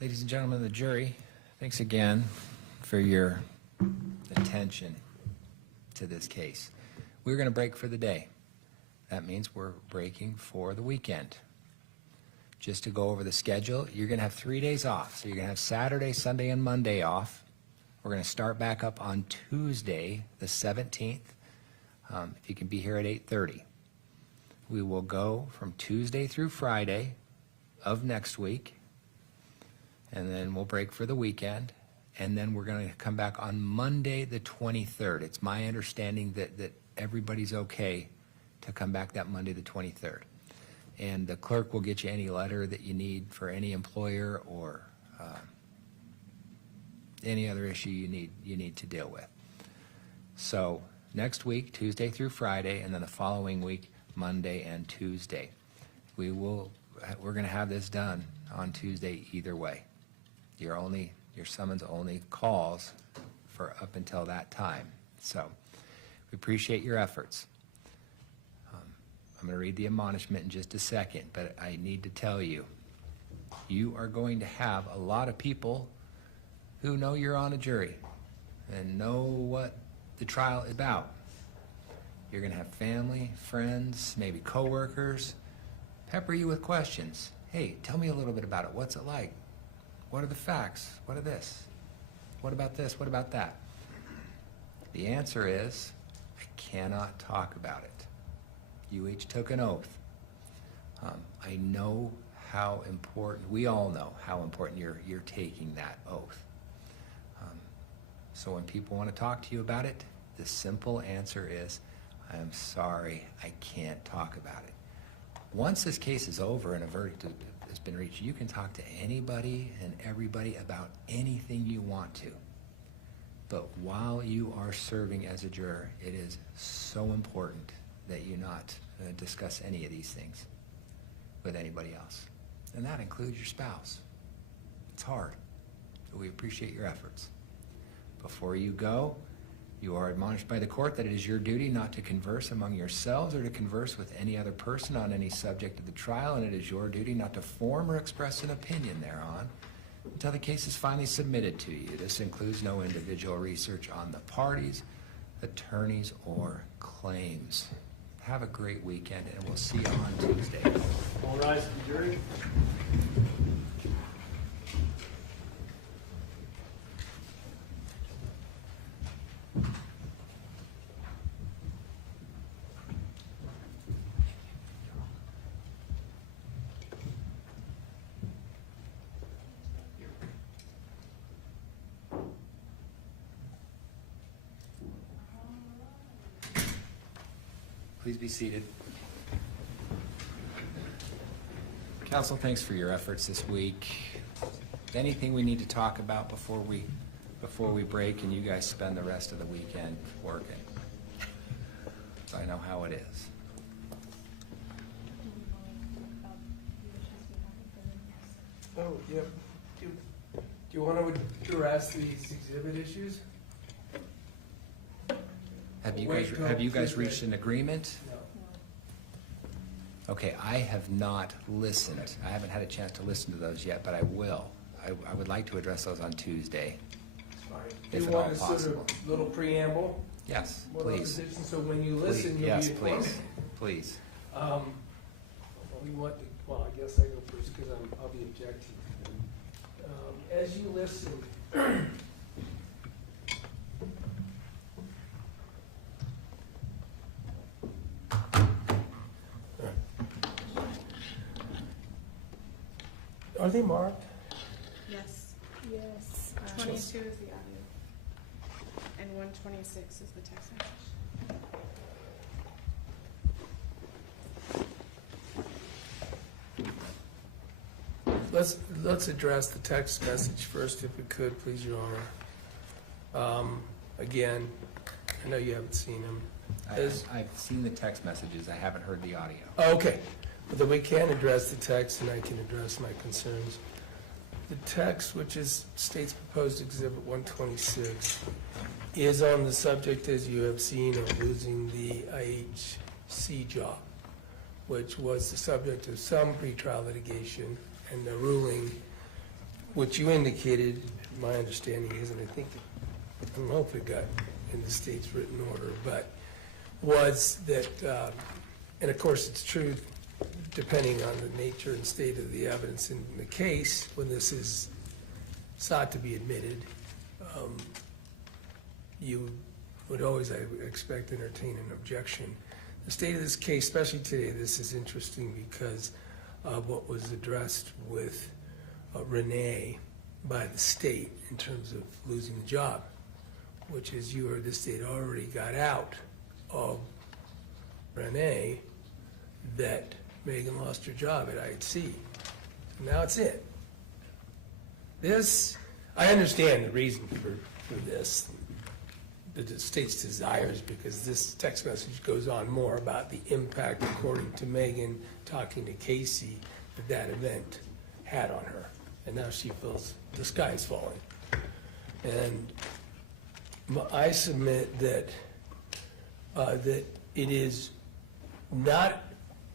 Ladies and gentlemen of the jury, thanks again for your attention to this case. We're going to break for the day. That means we're breaking for the weekend. Just to go over the schedule, you're going to have 3 days off. So you're going to have Saturday, Sunday, and Monday off. We're going to start back up on Tuesday, the 17th, if you can be here at 8:30. We will go from Tuesday through Friday of next week, and then we'll break for the weekend, and then we're going to come back on Monday, the 23rd. It's my understanding that everybody's okay to come back that Monday, the 23rd. And the clerk will get you any letter that you need for any employer or any other issue you need to deal with. So next week, Tuesday through Friday, and then the following week, Monday and Tuesday. We're going to have this done on Tuesday either way. Your summons only calls for up until that time. So we appreciate your efforts. I'm going to read the admonishment in just a second, but I need to tell you, you are going to have a lot of people who know you're on a jury and know what the trial is about. You're going to have family, friends, maybe coworkers pepper you with questions. Hey, tell me a little bit about it. What's it like? What are the facts? What are this? What about this? What about that? The answer is, I cannot talk about it. You each took an oath. I know how important, we all know how important you're taking that oath. So when people want to talk to you about it, the simple answer is, I'm sorry, I can't talk about it. Once this case is over and a verdict has been reached, you can talk to anybody and everybody about anything you want to. But while you are serving as a juror, it is so important that you not discuss any of these things with anybody else. And that includes your spouse. It's hard, but we appreciate your efforts. Before you go, you are admonished by the court that it is your duty not to converse among yourselves or to converse with any other person on any subject of the trial, and it is your duty not to form or express an opinion thereon until the case is finally submitted to you. This includes no individual research on the parties, attorneys, or claims. Have a great weekend, and we'll see you on Tuesday. All rise to the jury. Please be seated. Counsel, thanks for your efforts this week. Anything we need to talk about before we break and you guys spend the rest of the weekend working? So I know how it is. Oh, yeah. Do you want to address these exhibit issues? Have you guys reached an agreement? No. Okay, I have not listened. I haven't had a chance to listen to those yet, but I will. I would like to address those on Tuesday. Sorry. If Do at you all want a sort possible. of little preamble? Yes, What our please. position, so when you listen, you'll Yes, be informed. please. Well, I guess I go first because I'll be objecting. As you listen, are they marked? Yes. Yes. 22 is the audio. And 126 is the text message. Let's address the text message first, if we could, please, Your Honor. Again, I know you haven't seen them. I've seen the text messages. I haven't heard the audio. Okay, but then we can address the text, and I can address my concerns. The text, which is State's Proposed Exhibit 126, is on the subject, as you have seen, of losing the IHC job, which was the subject of some pretrial litigation, and the ruling what you indicated, my understanding is, and I don't know if it got in the state's written order, but was that, and of course it's true, depending on the nature and state of the evidence in the case, when this is sought to be admitted, you would always, I would expect, entertain an objection. The state of this case, especially today, this is interesting because of what was addressed with Renee by the state in terms of losing the job, which is you or the state already got out of Renee that Meggan lost her job at IHC. Now it's it. This, I understand the reason for this, the state's desires, because this text message goes on more about the impact, according to Meggan, talking to Kacee, that event had on her. And now she feels the sky is falling. And I submit that that it is not,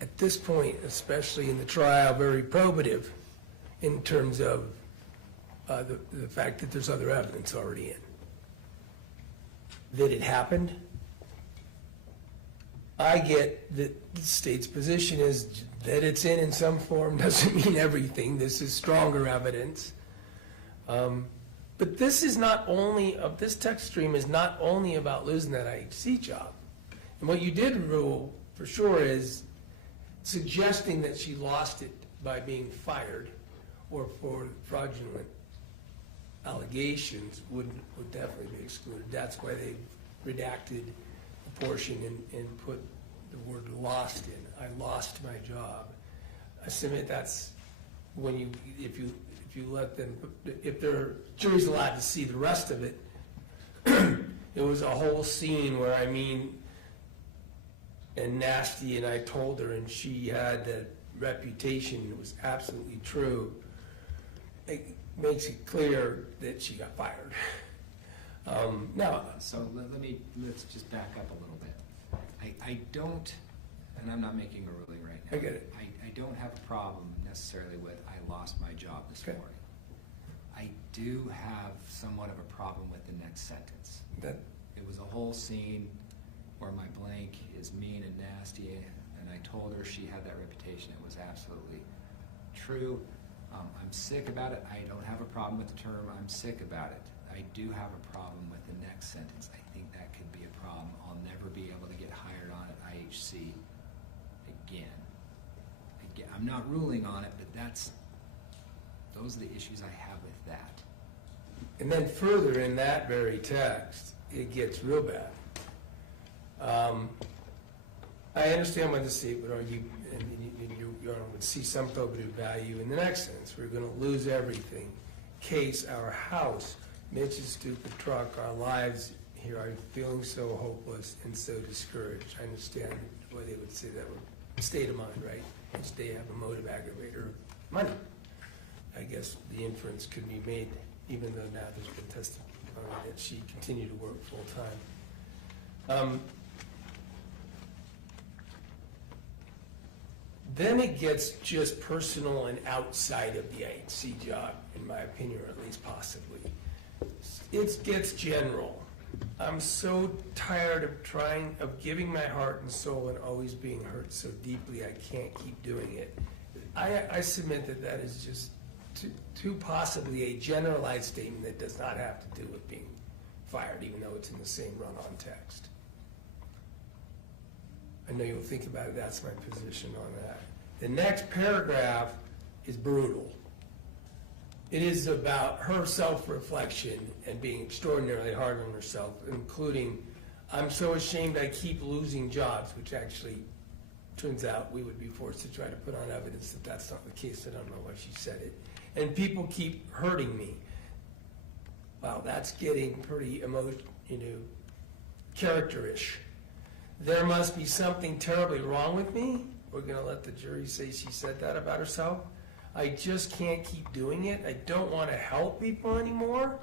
at this point, especially in the trial, very probative in terms of the fact that there's other evidence already in. That it happened. I get that the state's position is that it's in some form doesn't mean everything. This is stronger evidence. But this is not only, this text stream is not only about losing that IHC job. And what you did rule, for sure, is suggesting that she lost it by being fired or for fraudulent allegations would definitely be excluded. That's why they redacted the portion and put the word lost in. I lost my job. I submit that's when you, if you let them, if their jury's allowed to see the rest of it, it was a whole scene where, I mean, and nasty, and I told her, and she had that reputation. It was absolutely true. It makes it clear that she got fired. Now, So let's just back up a little bit. I don't, and I'm not making a ruling right now. I get it. I don't have a problem necessarily with I lost my job this Okay. morning. I do have somewhat of a problem with the next sentence. that, It was a whole scene where my blank is mean and nasty, and I told her she had that reputation. It was absolutely true. I'm sick about it. I don't have a problem with the term I'm sick about it. I do have a problem with the next sentence. I think that could be a problem. I'll never be able to get hired on at IHC again. I'm not ruling on it, but those are the issues I have with that. and then further in that very text, it gets real bad. I understand why the state would argue, and you would see some probative value in the next sentence. We're going to lose everything. Case, our house, Mitch's stupid truck, our lives here are feeling so hopeless and so discouraged. I understand why they would say that would state of mind, right? Which they have a motive aggravator of money. I guess the inference could be made, even though now there's been testimony that she continued to work full time. Then it gets just personal and outside of the IHC job, in my opinion, or at least possibly. It gets general. I'm so tired of giving my heart and soul and always being hurt so deeply I can't keep doing it. I submit that is just too possibly a generalized statement that does not have to do with being fired, even though it's in the same run-on text. I know you'll think about it. That's my position on that. The next paragraph is brutal. It is about her self-reflection and being extraordinarily hard on herself, including, I'm so ashamed I keep losing jobs, which actually turns out we would be forced to try to put on evidence that that's not the case. I don't know why she said it. And people keep hurting me. Wow, that's getting pretty character-ish. There must be something terribly wrong with me. We're going to let the jury say she said that about herself. I just can't keep doing it. I don't want to help people anymore.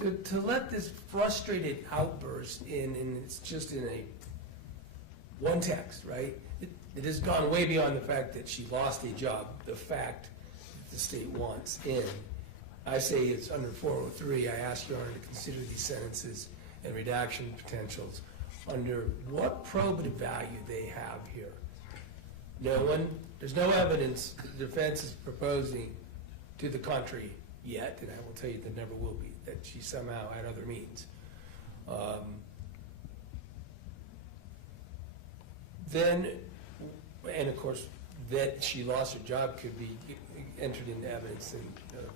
To let this frustrated outburst in, and it's just in one text, right? It has gone way beyond the fact that she lost a job, the fact the state wants in. I say it's under 403, I ask Your Honor to consider these sentences and redaction potentials under what probative value they have here. There's no evidence the defense is proposing to the contrary yet, and I will tell you there never will be, that she somehow had other means. Then, and of course, that she lost her job could be entered into evidence in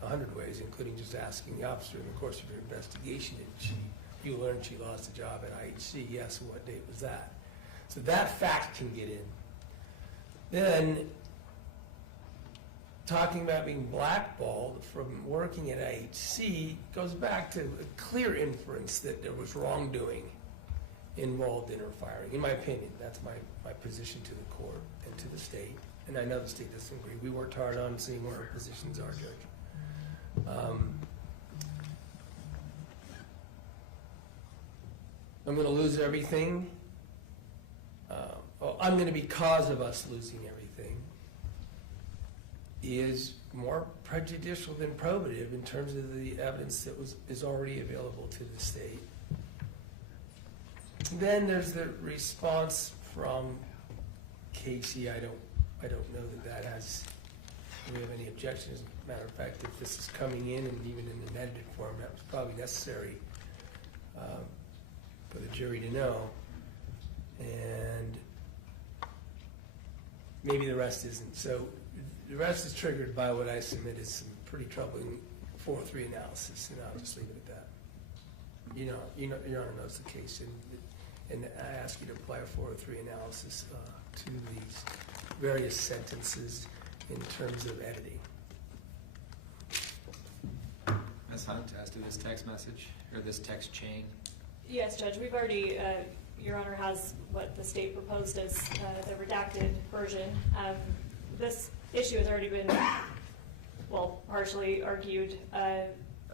100 ways, including just asking the officer in the course of your investigation, you learned she lost a job at IHC, yes, what date was that? So that fact can get in. Then, talking about being blackballed from working at IHC goes back to a clear inference that there was wrongdoing involved in her firing. In my opinion, that's my position to the court and to the state. And I know the state doesn't agree. We worked hard on seeing what our positions are, Judge. I'm going to lose everything. I'm going to be cause of us losing everything is more prejudicial than probative in terms of the evidence that is already available to the state. Then there's the response from Kacee. I don't know that has, do we have any objections? As a matter of fact, if this is coming in and even in an edited form, that was probably necessary for the jury to know. And maybe the rest isn't. So the rest is triggered by what I submit as some pretty troubling 403 analysis, and I'll just leave it at that. Your Honor knows the case, and I ask you to apply a 403 analysis to these various sentences in terms of editing. Ms. Hunt, as to this text message, or this text chain? Yes, Judge, we've already, Your Honor has what the state proposed as the redacted version. This issue has already been, well, partially argued.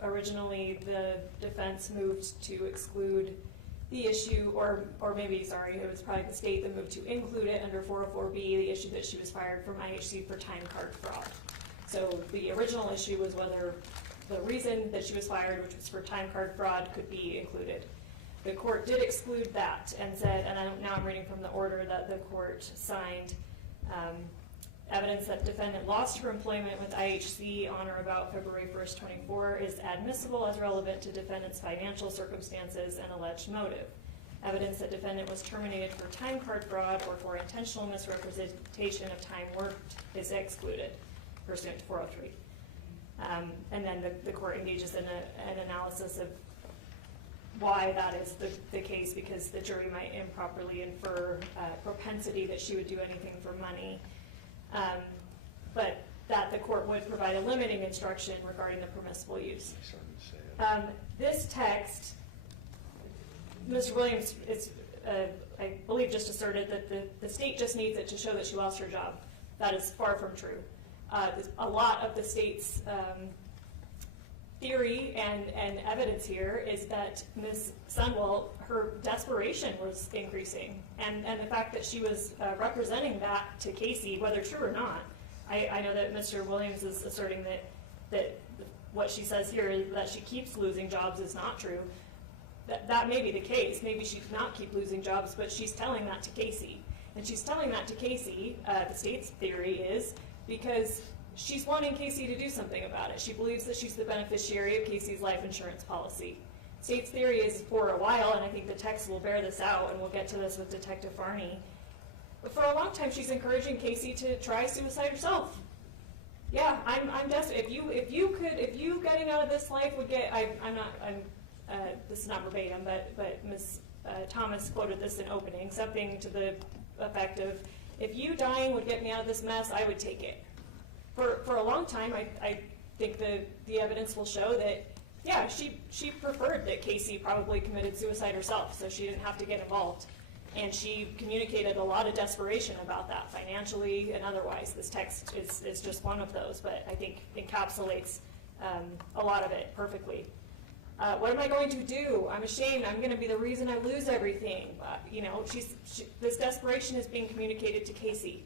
Originally, the defense moved to exclude the issue, or maybe, sorry, it was probably the state that moved to include it under 404B, the issue that she was fired from IHC for time card fraud. So the original issue was whether the reason that she was fired, which was for time card fraud, could be included. The court did exclude that and said, and now I'm reading from the order that the court signed, evidence that defendant lost her employment with IHC on or about February 1st, 24 is admissible as relevant to defendant's financial circumstances and alleged motive. Evidence that defendant was terminated for time card fraud or for intentional misrepresentation of time worked is excluded, pursuant to 403. And then the court engages in an analysis of why that is the case, because the jury might improperly infer propensity that she would do anything for money. But that the court would provide a limiting instruction regarding the permissible use. This text, Mr. Williams is, I believe, just asserted that the state just needs it to show that she lost her job. That is far from true. A lot of the state's theory and evidence here is that Ms. Sundwall, her desperation was increasing, and the fact that she was representing that to Kacee, whether true or not. I know that Mr. Williams is asserting that what she says here is that she keeps losing jobs is not true. That may be the case. Maybe she did not keep losing jobs, but she's telling that to Kacee. And she's telling that to Kacee, the state's theory is, because she's wanting Kacee to do something about it. She believes that she's the beneficiary of Kacee's life insurance policy. State's theory is for a while, and I think the text will bear this out, and we'll get to this with Detective Farney. But for a long time, she's encouraging Kacee to try suicide herself. Yeah, I'm desperate. If you getting out of this life would get, this is not verbatim, but Ms. Thomas quoted this in opening, something to the effect of, if you dying would get me out of this mess, I would take it. For a long time, I think the evidence will show that, yeah, she preferred that Kacee probably committed suicide herself, so she didn't have to get involved. And she communicated a lot of desperation about that, financially and otherwise. This text is just one of those, but I think encapsulates a lot of it perfectly. What am I going to do? I'm ashamed. I'm going to be the reason I lose everything. This desperation is being communicated to Kacee.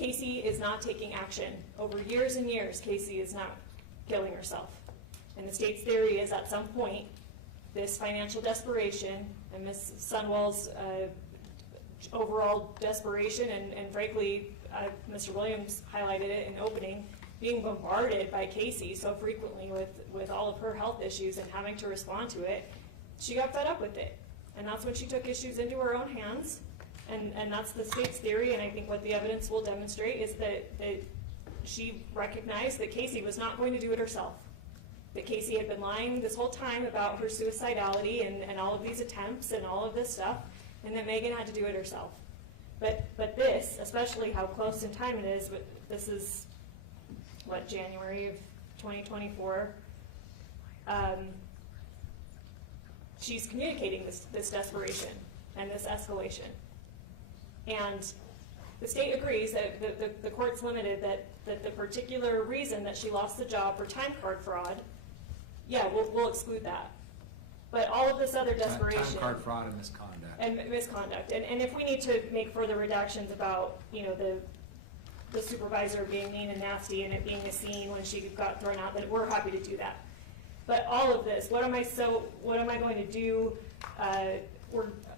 Kacee is not taking action. Over years and years, Kacee is not killing herself. And the state's theory is at some point, this financial desperation and Ms. Sundwall's overall desperation, and frankly, Mr. Williams highlighted it in opening, being bombarded by Kacee so frequently with all of her health issues and having to respond to it, she got fed up with it. And that's when she took issues into her own hands. And that's the state's theory, and I think what the evidence will demonstrate is that she recognized that Kacee was not going to do it herself. That Kacee had been lying this whole time about her suicidality and all of these attempts and all of this stuff, and that Meggan had to do it herself. But this, especially how close in time it is, this is, what, January of 2024, she's communicating this desperation and this escalation. And the state agrees that the court's limited that the particular reason that she lost the job for time card fraud, yeah, we'll exclude that. But all of this other desperation. Time card fraud and misconduct. And misconduct. And if we need to make further redactions about, the supervisor being mean and nasty and it being a scene when she got thrown out, then we're happy to do that. But all of this, what am I going to do?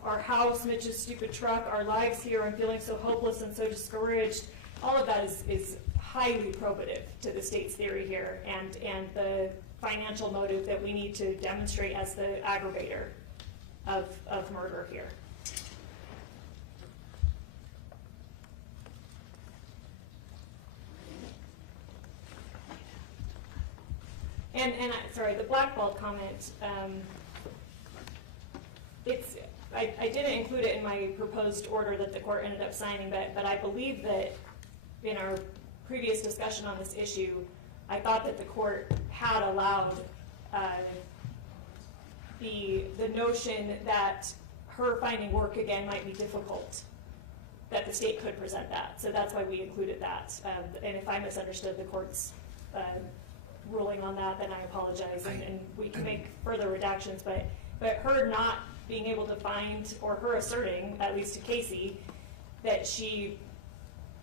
Our house, Mitch's stupid truck, our lives here, I'm feeling so hopeless and so discouraged. All of that is highly probative to the state's theory here and the financial motive that we need to demonstrate as the aggravator of murder here. And sorry, the blackballed comment, I didn't include it in my proposed order that the court ended up signing, but I believe that in our previous discussion on this issue, I thought that the court had allowed the notion that her finding work again might be difficult, that the state could present that. So that's why we included that. And if I misunderstood the court's ruling on that, then I apologize, and we can make further redactions, but her not being able to find, or her asserting, at least to Kacee, that she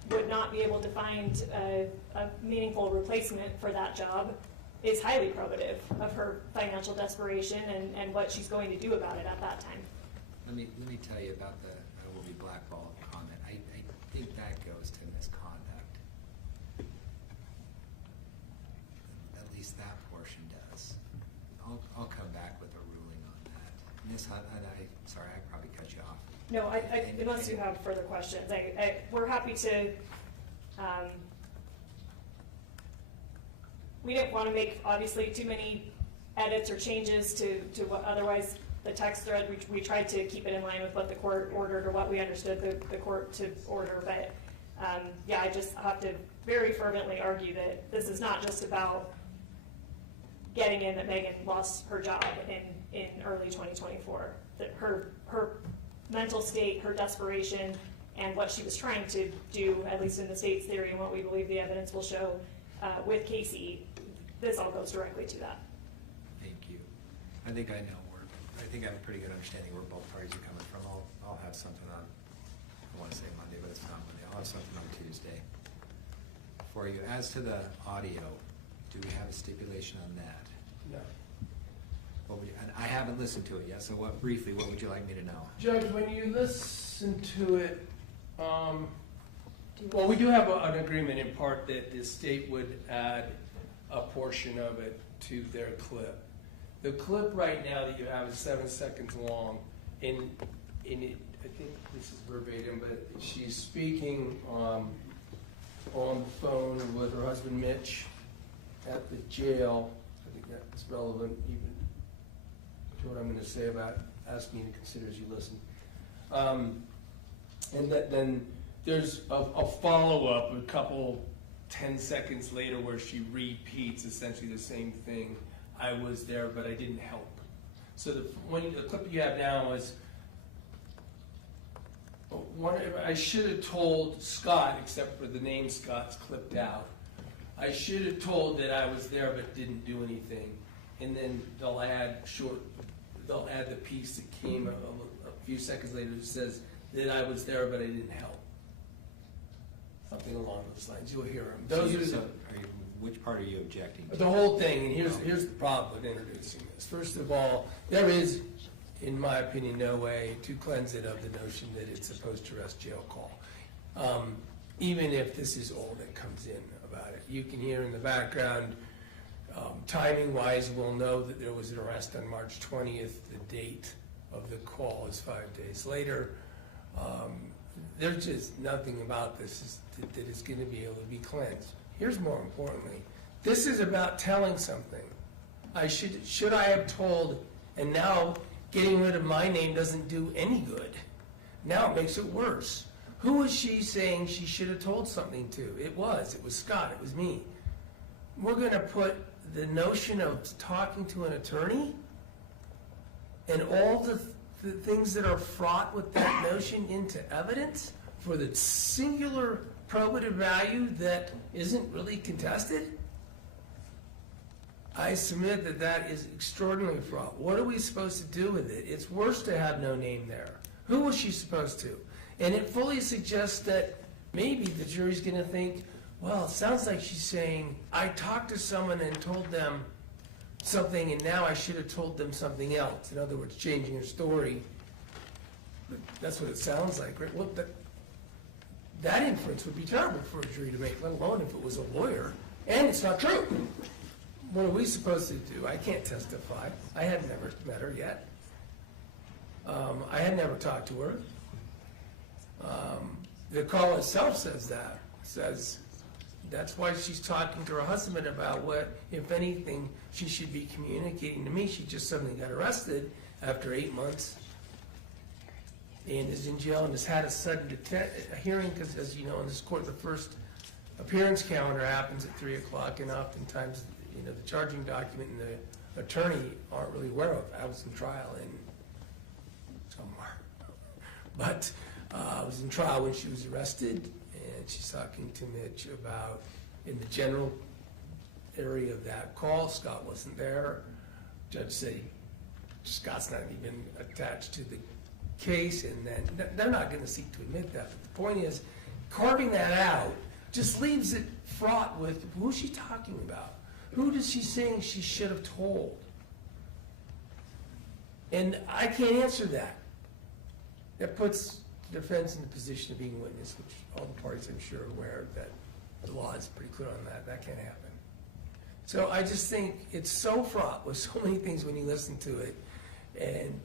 would not be able to find a meaningful replacement for that job is highly probative of her financial desperation and what she's going to do about it at that time. Let me tell you about the I will be blackballed comment. I think that goes to misconduct. At least that portion does. I'll come back with a ruling on that. Ms. Hunt, sorry, I probably cut you off. No, unless you have further questions, we're happy to. We didn't want to make obviously too many edits or changes to what otherwise the text thread. We tried to keep it in line with what the court ordered or what we understood the court to order. But yeah, I just have to very fervently argue that this is not just about getting in that Meggan lost her job in early 2024. That her mental state, her desperation, and what she was trying to do, at least in the state's theory and what we believe the evidence will show with Kacee, this all goes directly to that. Thank you. I think I have a pretty good understanding where both parties are coming from. I'll have something on, I want to say Monday, but it's not Monday. I'll have something on Tuesday for you. As to the audio, do we have a stipulation on that? No. And I haven't listened to it yet, so briefly, what would you like me to know? Judge, when you listen to it, well, we do have an agreement in part that the state would add a portion of it to their clip. The clip right now that you have is 7 seconds long. In it, I think this is verbatim, but she's speaking on the phone with her husband Mitch at the jail. I think that's relevant even to what I'm going to say about asking you to consider as you listen. And then there's a follow-up, a couple 10 seconds later, where she repeats essentially the same thing. I was there, but I didn't help. So the clip you have now is, I should have told Scott, except for the name Scott's clipped out. I should have told that I was there but didn't do anything. And then they'll add the piece that came a few seconds later that says that I was there but I didn't help. Something along those lines. You'll hear them. Are you which part are you objecting to? The whole thing, and here's the problem with introducing this. First of all, there is, in my opinion, no way to cleanse it of the notion that it's a post-arrest jail call. Even if this is all that comes in about it. You can hear in the background, timing-wise, we'll know that there was an arrest on March 20th. The date of the call is 5 days later. There's just nothing about this that is going to be able to be cleansed. Here's more importantly, this is about telling something. Should I have told, and now getting rid of my name doesn't do any good. Now it makes it worse. Who was she saying she should have told something to? It was Scott, it was me. We're going to put the notion of talking to an attorney and all the things that are fraught with that notion into evidence for the singular probative value that isn't really contested? I submit that that is extraordinarily fraught. What are we supposed to do with it? It's worse to have no name there. Who was she supposed to? And it fully suggests that maybe the jury's going to think, well, it sounds like she's saying, I talked to someone and told them something, and now I should have told them something else. In other words, changing her story. That's what it sounds like, right? Well, that inference would be terrible for a jury to make, let alone if it was a lawyer. And it's not true. What are we supposed to do? I can't testify. I had never met her yet. I had never talked to her. The call itself says that. It says that's why she's talking to her husband about what, if anything, she should be communicating to me. She just suddenly got arrested after 8 months and is in jail and has had a sudden hearing because, as you know, in this court, the first appearance calendar happens at 3 o'clock, and oftentimes, you know, the charging document and the attorney aren't really aware of. I was in trial in somewhere. But I was in trial when she was arrested, and she's talking to Mitch about, in the general area of that call, Scott wasn't there. Judge said Scott's not even attached to the case, and then they're not going to seek to admit that. But the point is, carving that out just leaves it fraught with, who's she talking about? Who is she saying she should have told? And I can't answer that. That puts the defense in the position of being witness, which all the parties, I'm sure, are aware that the law is pretty clear on that. That can't happen. So I just think it's so fraught with so many things when you listen to it, and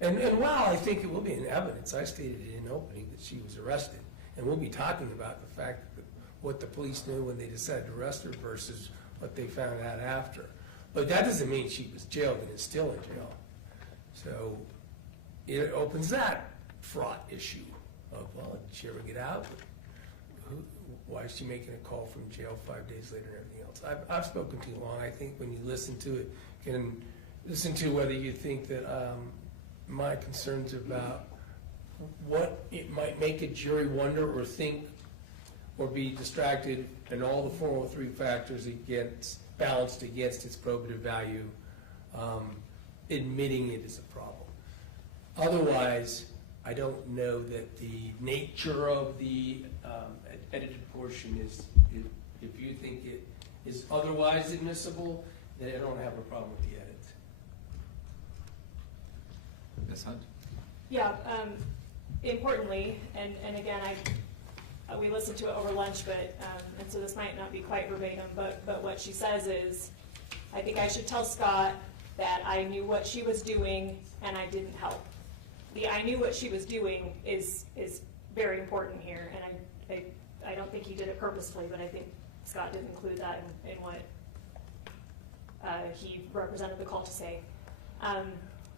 and while I think it will be in evidence, I stated in opening that she was arrested, and we'll be talking about the fact that what the police knew when they decided to arrest her versus what they found out after. But that doesn't mean she was jailed and is still in jail. So it opens that fraught issue of, well, did she ever get out? Why is she making a call from jail 5 days later and everything else? I've spoken too long. I think when you listen to it, you can listen to whether you think that my concerns about what it might make a jury wonder or think or be distracted, and all the 403 factors balanced against its probative value, admitting it is a problem. Otherwise, I don't know that the nature of the edited portion is, if you think it is otherwise admissible, then I don't have a problem with the edit. Ms. Hunt? Yeah, importantly, and again, we listened to it over lunch, but and so this might not be quite verbatim, but what she says is, I think I should tell Scott that I knew what she was doing and I didn't help. The I knew what she was doing is very important here, and I don't think he did it purposefully, but I think Scott did include that in what he represented the call to say.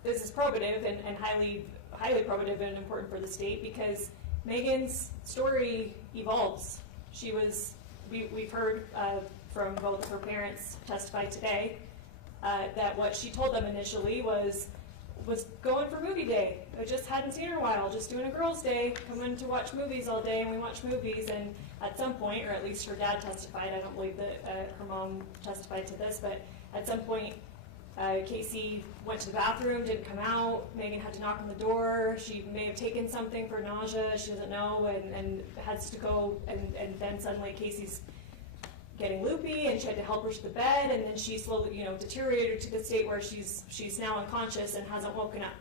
This is probative and highly probative and important for the state because Meggan's story evolves. We've heard from both of her parents testify today that what she told them initially was going for movie day. I just hadn't seen her in a while, just doing a girls' day, coming to watch movies all day, and we watch movies, and at some point, or at least her dad testified, I don't believe that her mom testified to this, but at some point Kacee went to the bathroom, didn't come out. Meggan had to knock on the door. She may have taken something for nausea. She doesn't know, and has to go. And then suddenly Kacee's getting loopy, and she had to help her to the bed. And then she slowly, deteriorated to the state where she's now unconscious and hasn't woken up.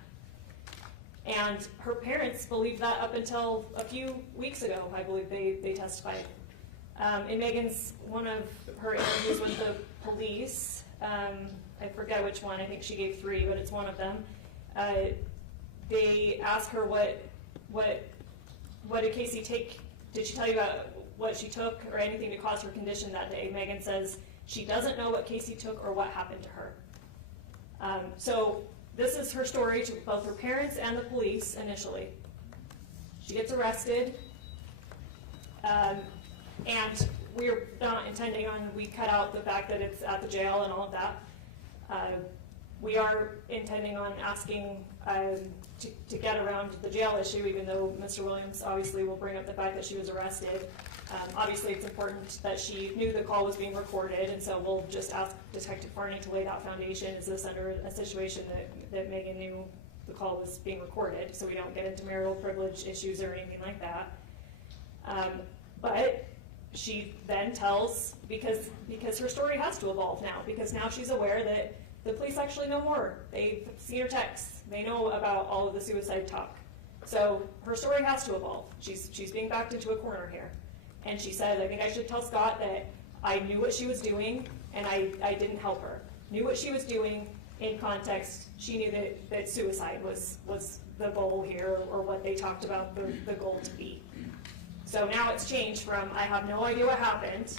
And her parents believed that up until a few weeks ago. I believe they testified. In Meggan's one of her interviews with the police. I forget which one, I think she gave 3, but it's one of them. They asked her what did Kacee take, did she tell you about what she took or anything to cause her condition that day? Meggan says she doesn't know what Kacee took or what happened to her. So this is her story to both her parents and the police initially. She gets arrested, and we're not intending on, we cut out the fact that it's at the jail and all of that. We are intending on asking to get around the jail issue, even though Mr. Williams obviously will bring up the fact that she was arrested. Obviously, it's important that she knew the call was being recorded, and so we'll just ask Detective Farney to lay that foundation. Is this under a situation that Meggan knew the call was being recorded, so we don't get into marital privilege issues or anything like that? But she then tells, because her story has to evolve now, because now she's aware that the police actually know more. They've seen her texts. They know about all of the suicide talk. So her story has to evolve. She's being backed into a corner here. And she said, I think I should tell Scott that I knew what she was doing and I didn't help her. Knew what she was doing in context. She knew that suicide was the goal here, or what they talked about the goal to be. So now it's changed from I have no idea what happened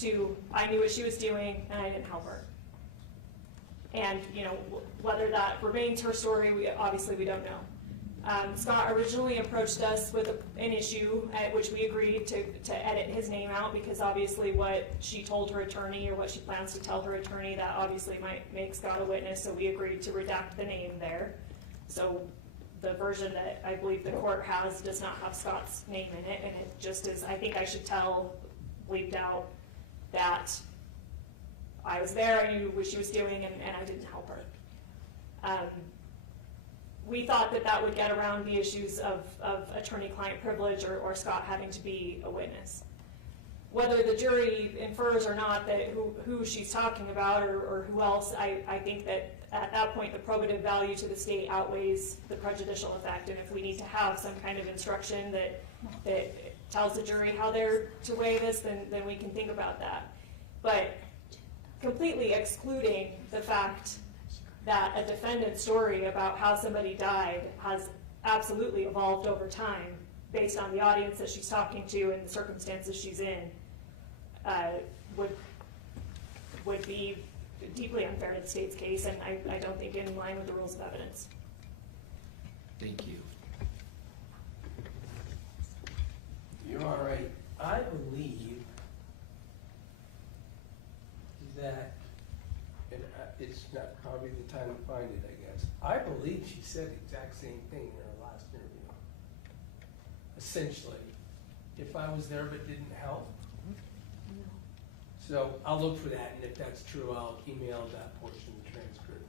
to I knew what she was doing and I didn't help her. And whether that remains her story, we don't know. Scott originally approached us with an issue at which we agreed to edit his name out, because obviously what she told her attorney or what she plans to tell her attorney, that obviously might make Scott a witness, so we agreed to redact the name there. So the version that I believe the court has does not have Scott's name in it, and it just is, I think I should tell, bleeped out, that I was there, I knew what she was doing, and I didn't help her. We thought that would get around the issues of attorney-client privilege or Scott having to be a witness. Whether the jury infers or not that who she's talking about or who else, I think that at that point the probative value to the state outweighs the prejudicial effect, and if we need to have some kind of instruction that tells the jury how they're to weigh this, then we can think about that. But completely excluding the fact that a defendant's story about how somebody died has absolutely evolved over time based on the audience that she's talking to and the circumstances she's in, would be deeply unfair to the state's case, and I don't think in line with the rules of evidence. Thank you. You're all right. I believe that, and it's not probably the time to find it, I guess. I believe she said the exact same thing in her last interview. Essentially, if I was there but didn't help. So I'll look for that, and if that's true, I'll email that portion of the transcript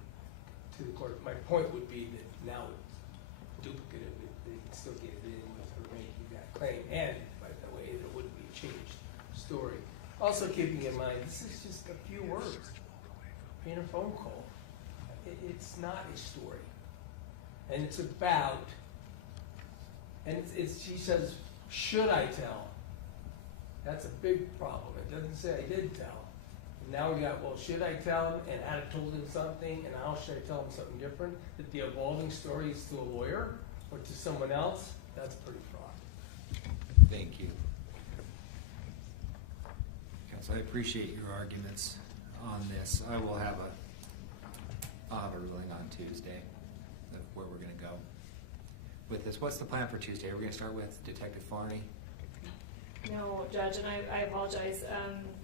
to the court. My point would be that now it's duplicative. They can still get it in with her making that claim, and by the way, it wouldn't be a changed story. Also keeping in mind, this is just a few words in a phone call. It's not a story. And it's about, and she says, should I tell? That's a big problem. It doesn't say I did tell. And now we got, well, should I tell him, and I'd have told him something, and how should I tell him something different? That the evolving story is to a lawyer or to someone else, that's pretty fraught. Thank you. Counsel, I appreciate your arguments on this. I will have I'll have a ruling on Tuesday of where we're gonna go with this. What's the plan for Tuesday? We're gonna start with Detective Farney. No, Judge, and I apologize.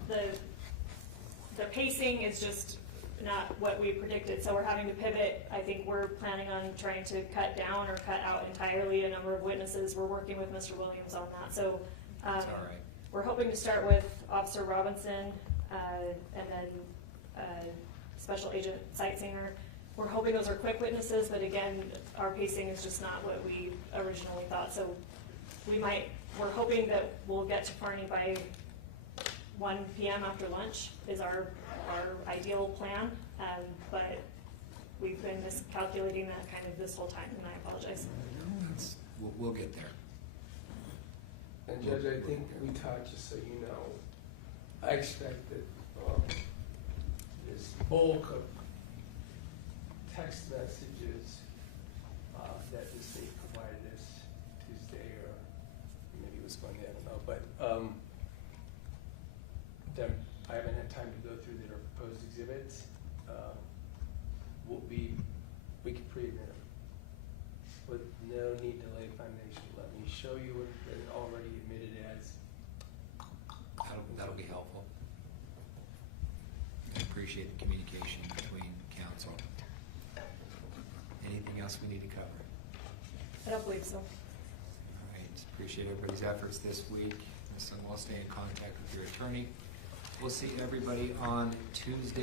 The pacing is just not what we predicted, so we're having to pivot. I think we're planning on trying to cut down or cut out entirely a number of witnesses. We're working with Mr. Williams on that. So That's all right. we're hoping to start with Officer Robinson and then Special Agent Sightsinger. We're hoping those are quick witnesses, but again, our pacing is just not what we originally thought. So we're hoping that we'll get to Farney by 1 p.m. after lunch is our ideal plan. But we've been miscalculating that kind of this whole time, and I apologize. We'll get there. And Judge, I think we talked, just so you know, I expect that this bulk of text messages that the state provided us Tuesday, or maybe it was Monday, I don't know, but I haven't had time to go through their proposed exhibits. We can pre-admit them with no need to lay foundation. Let me show you what they're already admitted as. That'll be helpful. I appreciate the communication between council. Anything else we need to cover? I don't believe so. All right, appreciate everybody's efforts this week. Ms. Sundwall, stay in contact with your attorney. We'll see everybody on Tuesday.